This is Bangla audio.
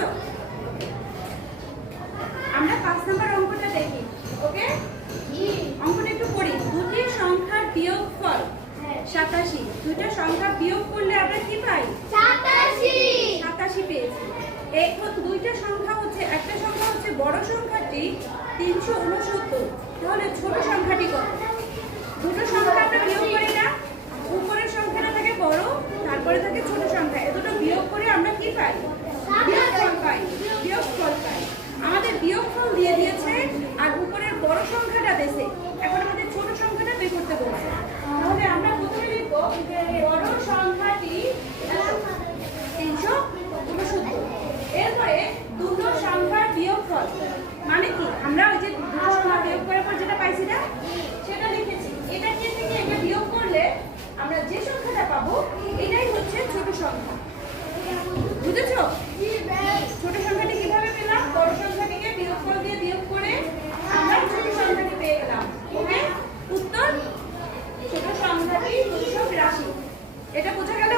বুঝেছো? আমরা 5 নম্বর অঙ্কটা দেখি। ওকে, অঙ্কটা একটু পড়ি। দুটি সংখ্যার বিয়োগফল 87। দুইটা সংখ্যা বিয়োগ করলে আমরা কি পাই? 87 পেয়েছি। এখন দুইটা সংখ্যা হচ্ছে, একটা সংখ্যা হচ্ছে বড় সংখ্যাটি 369, তাহলে ছোট সংখ্যাটি কত? দুটো সংখ্যা আমরা বিয়োগ করি না, উপরের সংখ্যাটা থাকে বড়, তারপরে থাকে ছোট সংখ্যা, এ দুটো বিয়োগ করে আমরা কি পাই? বিয়োগফল পাই। বিয়োগফল পাই। আমাদের বিয়োগফল দিয়ে দিয়েছে আর উপরের বড় সংখ্যাটা দেশে, এখন আমাদের ছোট সংখ্যাটা বের করতে বলছে। তাহলে আমরা প্রথমে লিখব বড় সংখ্যাটি 369। এরপরে দুটো সংখ্যার বিয়োগফল মানে কি? আমরা ওই যে দুটো সংখ্যা বিয়োগ করার পর যেটা পাইছি না, সেটা লিখেছি। এটা থেকে এটা বিয়োগ করলে আমরা যে সংখ্যাটা পাবো এটাই হচ্ছে ছোট সংখ্যা। বুঝেছো? ছোট সংখ্যাটি কিভাবে পেলাম? বড় সংখ্যাটিকে বিয়োগফল দিয়ে বিয়োগ করে আমরা ছোট সংখ্যাটি পেয়ে গেলাম। ওকে, উত্তর ছোট সংখ্যাটি 282। এটা বোঝা গেল?